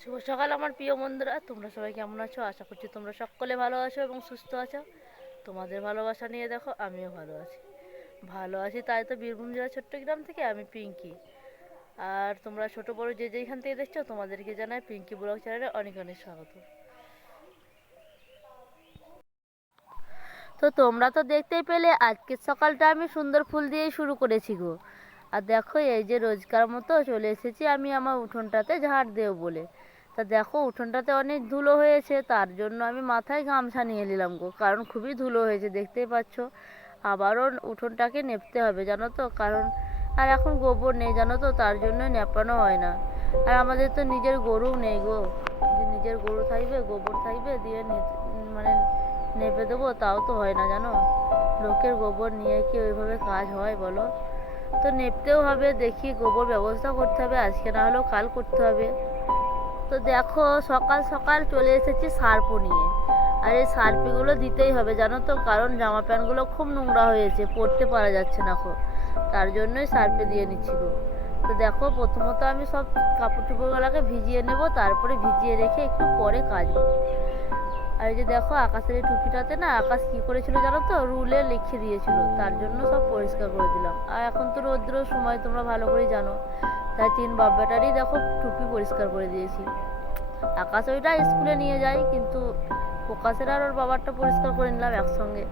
শুভ সকাল আমার প্রিয় বন্ধুরা, তোমরা সবাই কেমন আছো? আশা করছি তোমরা সকলে ভালো আছো এবং সুস্থ আছো। তোমাদের ভালোবাসা নিয়ে দেখো আমিও ভালো আছি। ভালো আছি তাই তো বীরভূম জেলার চট্টগ্রাম থেকে আমি পিঙ্কি। আর তোমরা ছোট বড় যে যেখান থেকে দেখছো তোমাদেরকে জানাই পিঙ্কি ব্লগ চ্যানেলে অনেক অনেক স্বাগত। তো তোমরা তো দেখতেই পেলে আজকের সকালটা আমি সুন্দর ফুল দিয়েই শুরু করেছি গো। আর দেখো এই যে রোজকার মতো চলে এসেছি আমি আমার উঠোনটাতে ঝাড় দেব বলে। তা দেখো উঠোনটাতে অনেক ধুলো হয়েছে, তার জন্য আমি মাথায় গামছা নিয়ে নিলাম গো, কারণ খুবই ধুলো হয়েছে দেখতেই পাচ্ছ। আবারও উঠোনটাকে নেপতে হবে জানো তো, কারণ আর এখন গোবর নেই জানো তো, তার জন্য নেপানো হয় না। আর আমাদের তো নিজের গরু নেই গো, যে নিজের গরু থাকবে গোবর থাকবে দিয়ে মানে নেপে দেবো, তাও তো হয় না জানো। লোকের গোবর নিয়ে কি ওইভাবে কাজ হয় বলো? তো নেপতেও হবে, দেখি গোবর ব্যবস্থা করতে হবে, আজকে না হলেও কাল করতে হবে। তো দেখো সকাল সকাল চলে এসেছি সার্ফ নিয়ে। আর এই সার্ফিগুলো দিতেই হবে জানো তো, কারণ জামা প্যান্টগুলো খুব নোংরা হয়েছে, পরতে পারা যাচ্ছে না গো, তার জন্যই সার্ফে দিয়ে নিচ্ছি গো। তো দেখো প্রথমত আমি সব কাপড় চোপড়গুলোকে ভিজিয়ে নেব, তারপরে ভিজিয়ে রেখে একটু পরে কাচবো। আর এই যে দেখো আকাশের এই টুপিটাতে না আকাশ কি করেছিল জানো তো, রুলে লিখে দিয়েছিল, তার জন্য সব পরিষ্কার করে দিলাম। আর এখন তো রৌদ্রের সময় তোমরা ভালো করেই জানো, তাই তিন বাব্বাটারই দেখো টুপি পরিষ্কার করে দিয়েছি। আকাশ ওইটা স্কুলে নিয়ে যাই, কিন্তু প্রকাশের আর ওর বাবারটা পরিষ্কার করে নিলাম একসঙ্গে।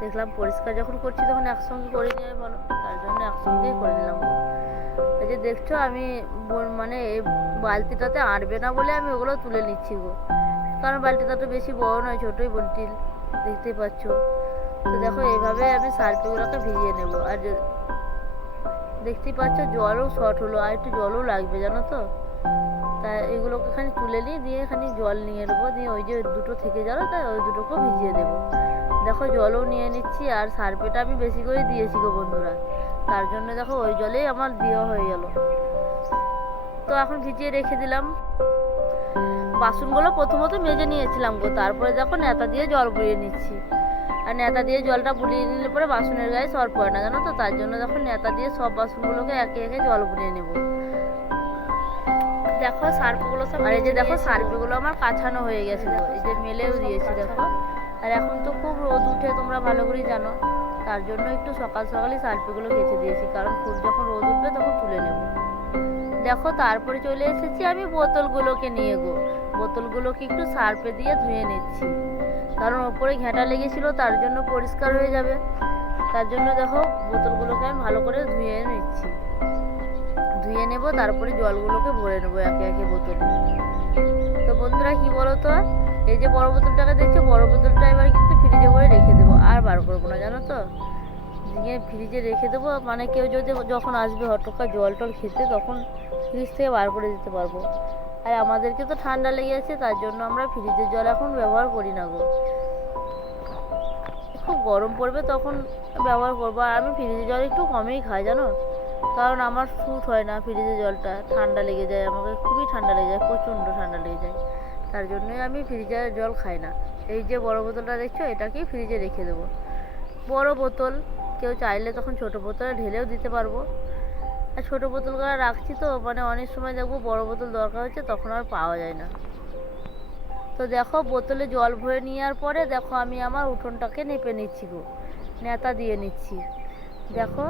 দেখলাম পরিষ্কার যখন করছি তখন একসঙ্গে করে নিয়ে ভালো, তার জন্য একসঙ্গেই করে নিলাম। এই যে দেখছো আমি মানে এই বালতিটাতে আঁটবে না বলে আমি ওগুলো তুলে নিচ্ছি গো, কারণ বালতিটা তো বেশি বড় নয়, ছোটোই বালতিল, দেখতেই পাচ্ছ। তো দেখো এইভাবে আমি সার্ফগুলোকে ভিজিয়ে নেব। আর দেখতেই পাচ্ছ জলও শর্ট হলো, আর একটু জলও লাগবে জানো তো। তা এগুলোকে খানি তুলে নিই, দিয়ে খানি জল নিয়ে নেবো, দিয়ে ওই যে দুটো থেকে গেলো তাই ওই দুটোকেও ভিজিয়ে দেবো। দেখো জলও নিয়ে নিচ্ছি, আর সার্ফেটা আমি বেশি করে দিয়েছি গো বন্ধুরা, তার জন্য দেখো ওই জলেই আমার দেওয়া হয়ে গেল। তো এখন ভিজিয়ে রেখে দিলাম। বাসনগুলো প্রথমত মেজে নিয়েছিলাম গো, তারপরে দেখো নেতা দিয়ে জল বুলিয়ে নিচ্ছি। আর নেতা দিয়ে জলটা বুলিয়ে নিলে পরে বাসনের গায়ে সর পড়ে না জানো তো, তার জন্য দেখো নেতা দিয়ে সব বাসনগুলোকে একে একে জল বুলিয়ে নেব। দেখো সার্ফগুলো সব, আর এই যে দেখো সার্ফগুলো আমার কাছানো হয়ে গেছে গো, এই যে মেলেও দিয়েছি দেখো। আর এখন তো খুব রোদ উঠে তোমরা ভালো করেই জানো, তার জন্য একটু সকাল সকালই সার্ফগুলো কেচে দিয়েছি, কারণ খুব যখন রোদ উঠবে তখন তুলে নেব। দেখো তারপরে চলে এসেছি আমি বোতলগুলোকে নিয়ে গো। বোতলগুলোকে একটু সার্ফে দিয়ে ধুয়ে নিচ্ছি, কারণ ওপরে ঘেঁটা লেগেছিল, তার জন্য পরিষ্কার হয়ে যাবে। তার জন্য দেখো বোতলগুলোকে আমি ভালো করে ধুয়ে নিচ্ছি, ধুয়ে নেব, তারপরে জলগুলোকে ভরে নেবো একে একে বোতল। তো বন্ধুরা কি বলো তো, এই যে বড় বোতলটাকে দেখছো, বড় বোতলটা এবার কিন্তু ফ্রিজে করে রেখে দেবো, আর বার করবো না জানো তো। দিয়ে ফ্রিজে রেখে দেবো, মানে কেউ যদি যখন আসবে হটকা জল টল খেতে, তখন ফ্রিজ থেকে বার করে দিতে পারবো। আর আমাদেরকে তো ঠান্ডা লেগে আছে, তার জন্য আমরা ফ্রিজের জল এখন ব্যবহার করি না গো। খুব গরম পড়বে তখন ব্যবহার করবো। আর আমি ফ্রিজের জল একটু কমই খাই জানো, কারণ আমার স্যুট হয় না ফ্রিজের জলটা, ঠান্ডা লেগে যায়, আমাকে খুবই ঠান্ডা লেগে যায়, প্রচণ্ড ঠান্ডা লেগে যায়, তার জন্যই আমি ফ্রিজের জল খাই না। এই যে বড় বোতলটা দেখছো, এটাকেই ফ্রিজে রেখে দেবো। বড় বোতল কেউ চাইলে তখন ছোট বোতলে ঢেলেও দিতে পারবো। আর ছোটো বোতলগুলো রাখছি তো, মানে অনেক সময় দেখবো বড় বোতল দরকার হচ্ছে, তখন আর পাওয়া যায় না। তো দেখো বোতলে জল ভরে নেওয়ার পরে দেখো আমি আমার উঠোনটাকে নেপে নিচ্ছি গো, নেতা দিয়ে নিচ্ছি দেখো।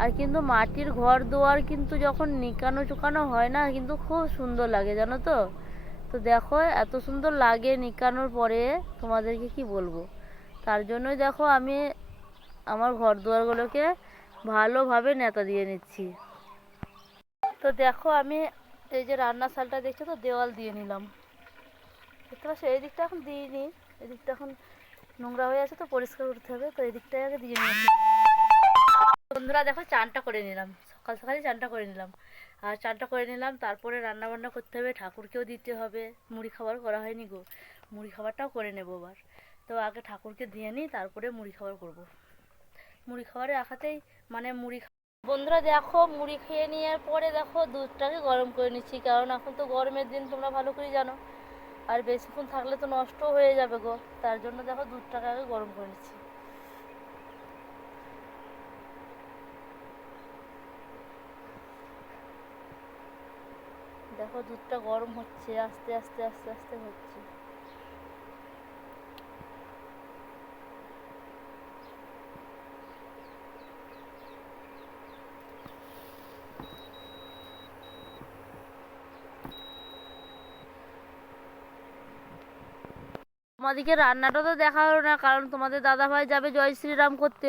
আর কিন্তু মাটির ঘর দুয়ার কিন্তু যখন নিকানো চুকানো হয় না, কিন্তু খুব সুন্দর লাগে জানো তো। তো দেখো এত সুন্দর লাগে নিকানোর পরে, তোমাদেরকে কি বলবো। তার জন্যই দেখো আমি আমার ঘর দুয়ারগুলোকে ভালোভাবে নেতা দিয়ে নিচ্ছি। তো দেখো আমি এই যে রান্নার শালটা দেখছো তো, দেওয়াল দিয়ে নিলাম, দেখতে পাচ্ছ। এই দিকটা এখন দিইনি, এই দিকটা এখন নোংরা হয়ে আছে, তো পরিষ্কার করতে হবে, তো এই দিকটাই আগে দিয়ে নিয়েছি। বন্ধুরা দেখো চানটা করে নিলাম, সকাল সকালই চানটা করে নিলাম। আর চানটা করে নিলাম, তারপরে রান্না বান্না করতে হবে, ঠাকুরকেও দিতে হবে। মুড়ি খাবার করা হয়নি গো, মুড়ি খাবারটাও করে নেবো এবার। তো আগে ঠাকুরকে দিয়ে নিই, তারপরে মুড়ি খাবার করব। মুড়ি খাবারে আখাতেই মানে বন্ধুরা দেখো মুড়ি খেয়ে নেওয়ার পরে দেখো দুধটাকে গরম করে নিচ্ছি, কারণ এখন তো গরমের দিন তোমরা ভালো করে জানো, আর বেশিক্ষণ থাকলে তো নষ্ট হয়ে যাবে গো, তার জন্য দেখো দুধটাকে আগে গরম করে নিচ্ছি। দেখো দুধটা গরম হচ্ছে, আস্তে আস্তে আস্তে আস্তে হচ্ছে। তোমাদেরকে রান্নাটা তো দেখা হলো না, কারণ তোমাদের দাদাভাই যাবে জয় শ্রীরাম করতে,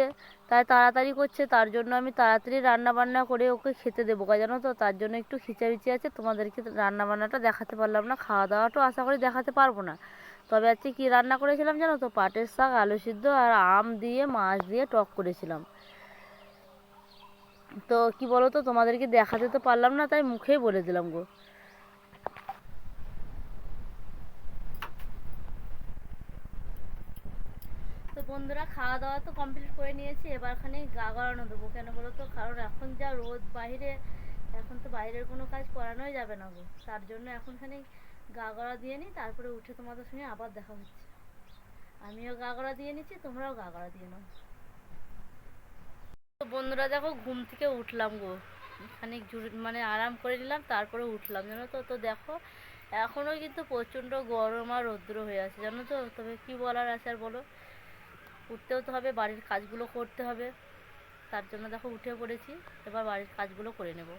তাই তাড়াতাড়ি করছে। তার জন্য আমি তাড়াতাড়ি রান্না বান্না করে ওকে খেতে দেবো, জানো তো, তার জন্য একটু খিচাবিচি আছে। তোমাদেরকে রান্না বান্নাটা দেখাতে পারলাম না, খাওয়া দাওয়াটাও আশা করি দেখাতে পারবো না। তবে আজকে কী রান্না করেছিলাম জানো তো, পাটের শাক, আলু সিদ্ধ আর আম দিয়ে মাছ দিয়ে টক করেছিলাম। তো কি বলো তো, তোমাদেরকে দেখাতে তো পারলাম না, তাই মুখেই বলে দিলাম গো। তো বন্ধুরা, খাওয়া দাওয়া তো কমপ্লিট করে নিয়েছি, এবার খানি গা গড়ানো দেবো। কেন বলো তো, কারণ এখন যা রোদ বাইরে, এখন তো বাইরের কোনো কাজ করানোই যাবে না গো। তার জন্য এখন খানি গা গড়া দিয়ে নিই, তারপরে উঠে তোমাদের সঙ্গে আবার দেখা হচ্ছে। আমিও গা গড়া দিয়ে নিচ্ছি, তোমরাও গা গড়া দিয়ে নাও। তো বন্ধুরা দেখো, ঘুম থেকে উঠলাম গো, খানিক মানে আরাম করে নিলাম, তারপরে উঠলাম জানো তো। তো দেখো এখনও কিন্তু প্রচণ্ড গরম আর রৌদ্র হয়ে আছে জানো তো। তবে কি বলার আছে আর বলো, উঠতেও তো হবে, বাড়ির কাজগুলো করতে হবে। তার জন্য দেখো উঠে পড়েছি, এবার বাড়ির কাজগুলো করে নেব।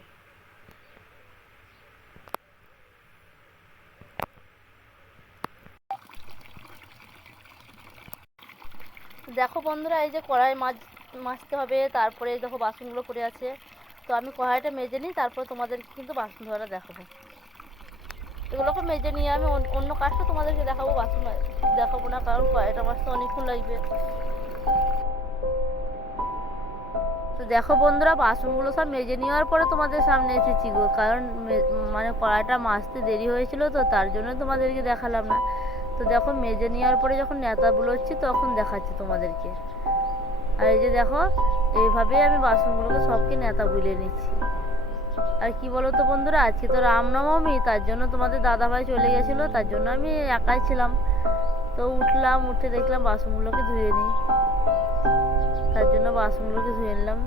দেখো বন্ধুরা, এই যে কড়াই মাজতে হবে, তারপরে এই দেখো বাসনগুলো পড়ে আছে। তো আমি কড়াইটা মেজে নিই, তারপরে তোমাদেরকে কিন্তু বাসন ধোয়াটা দেখাবো। এগুলোকে মেজে নিয়ে আমি অন্য কাজটা তোমাদেরকে দেখাবো, বাসন দেখাবো না, কারণ কড়াইটা মাজতে অনেকক্ষণ লাগবে। তো দেখো বন্ধুরা, বাসনগুলো সব মেজে নেওয়ার পরে তোমাদের সামনে এসেছি গো, কারণ মানে কড়াইটা মাজতে দেরি হয়েছিল, তো তার জন্য তোমাদেরকে দেখালাম না। তো দেখো মেজে নেওয়ার পরে যখন নেতা বুলোচ্ছি তখন দেখাচ্ছি তোমাদেরকে। আর এই যে দেখো, এইভাবেই আমি বাসনগুলোকে সবকে নেতা বুলিয়ে নিচ্ছি। আর কি বলো তো বন্ধুরা, আজকে তো রামনবমী, তার জন্য তোমাদের দাদাভাই চলে গেছিলো, তার জন্য আমি একাই ছিলাম। তো উঠলাম, উঠে দেখলাম বাসনগুলোকে ধুয়ে নিই, তার জন্য বাসনগুলোকে ধুয়ে নিলাম।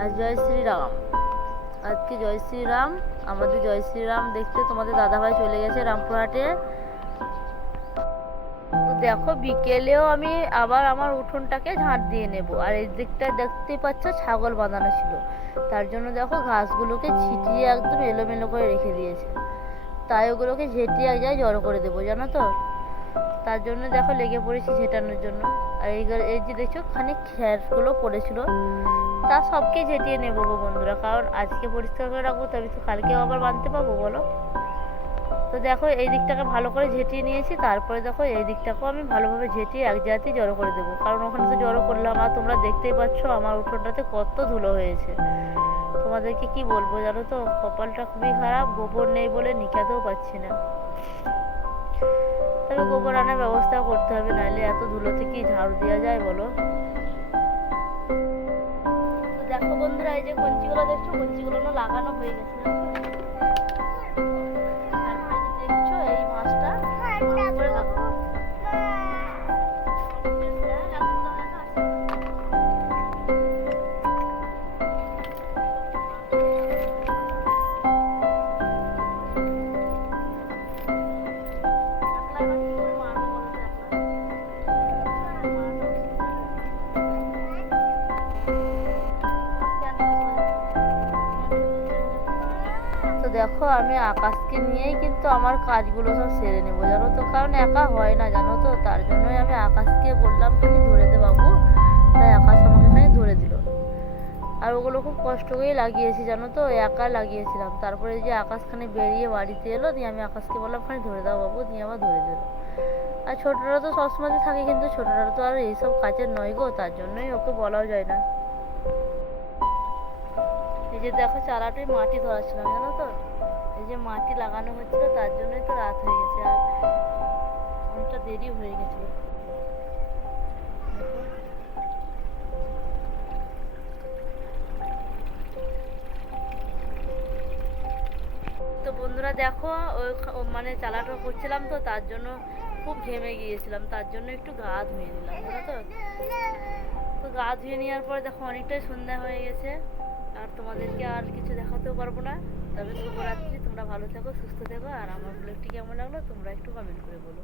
আর জয় শ্রীরাম, আজকে জয় শ্রীরাম, আমাদের জয় শ্রীরাম দেখতে তোমাদের দাদাভাই চলে গেছে রামপুরহাটে। তো দেখো বিকেলেও আমি আবার আমার উঠোনটাকে ঝাঁট দিয়ে নেব। আর এই দিকটা দেখতেই পাচ্ছ ছাগল বাঁধানো ছিল, তার জন্য দেখো ঘাসগুলোকে ছিটিয়ে একদম এলোমেলো করে রেখে দিয়েছে, তাই ওগুলোকে ঝেঁটিয়ে এক জায়গায় জড়ো করে দেবো জানো তো। তার জন্য দেখো লেগে পড়েছি ঝেঁটানোর জন্য। আর এই যে দেখছো খানিক খ্যারগুলো পড়েছিল, তা সবকে ঝেঁটিয়ে নেবো গো বন্ধুরা, কারণ আজকে পরিষ্কার করে রাখবো, তবে তো কালকেও আবার বাঁধতে পাবো বলো। তো দেখো এই দিকটাকে ভালো করে ঝেঁটিয়ে নিয়েছি, তারপরে দেখো এই দিকটাকেও আমি ভালোভাবে ঝেঁটিয়ে এক জায়গাতেই জড়ো করে দেবো, কারণ ওখানে তো জড়ো করলাম। আর তোমরা দেখতেই পাচ্ছ আমার উঠোনটাতে কত ধুলো হয়েছে। তোমাদেরকে কি বলবো জানো তো, কপালটা খুবই খারাপ, গোবর নেই বলে নিকাতেও পাচ্ছি না। তবে গোবর আনার ব্যবস্থা করতে হবে, নাহলে এত ধুলোতে কি ঝাড়ু দেওয়া যায় বলো। তো দেখো বন্ধুরা, এই যে কঞ্চিগুলো দেখছো, কঞ্চিগুলো লাগানো হয়ে গেছে। তারপরে যে দেখছো এই মাছটা করে রাখো। তো দেখো আমি আকাশকে নিয়েই কিন্তু আমার কাজগুলো সব সেরে নেবো জানো তো, কারণ একা হয় না জানো তো, তার জন্যই আমি আকাশকে বললাম খানি ধরে দে বাবু, তাই আকাশ আমাকে খানি ধরে দিল। আর ওগুলো খুব কষ্ট করেই লাগিয়েছি জানো তো, একা লাগিয়েছিলাম। তারপরে যে আকাশখানে বেরিয়ে বাড়িতে এলো, দিয়ে আমি আকাশকে বললাম খানি ধরে দাও বাবু, দিয়ে আবার ধরে দিল। আর ছোটরা তো সবসময় থাকে, কিন্তু ছোটরা তো আর এইসব কাজের নয় গো, তার জন্যই ওকে বলাও যায় না। এই যে দেখো চারাটাই মাটি ধরাচ্ছিলাম জানো তো, এই যে মাটি লাগানো হচ্ছিল, তার জন্যই তো রাত হয়ে গেছে, আর অনেকটা দেরি হয়ে গেছিল। তো বন্ধুরা দেখো, মানে চালাটা করছিলাম তো, তার জন্য খুব ঘেমে গিয়েছিলাম, তার জন্য একটু গা ধুয়ে নিলাম জানো তো। তো গা ধুয়ে নেওয়ার পরে দেখো অনেকটাই সন্ধ্যা হয়ে গেছে, আর তোমাদেরকে আর কিছু দেখাতেও পারবো না। তবে শুভরাত্রি, তোমরা ভালো থেকো, সুস্থ থেকো, আর আমার ব্লগটি কেমন লাগলো তোমরা একটু কমেন্ট করে বলো।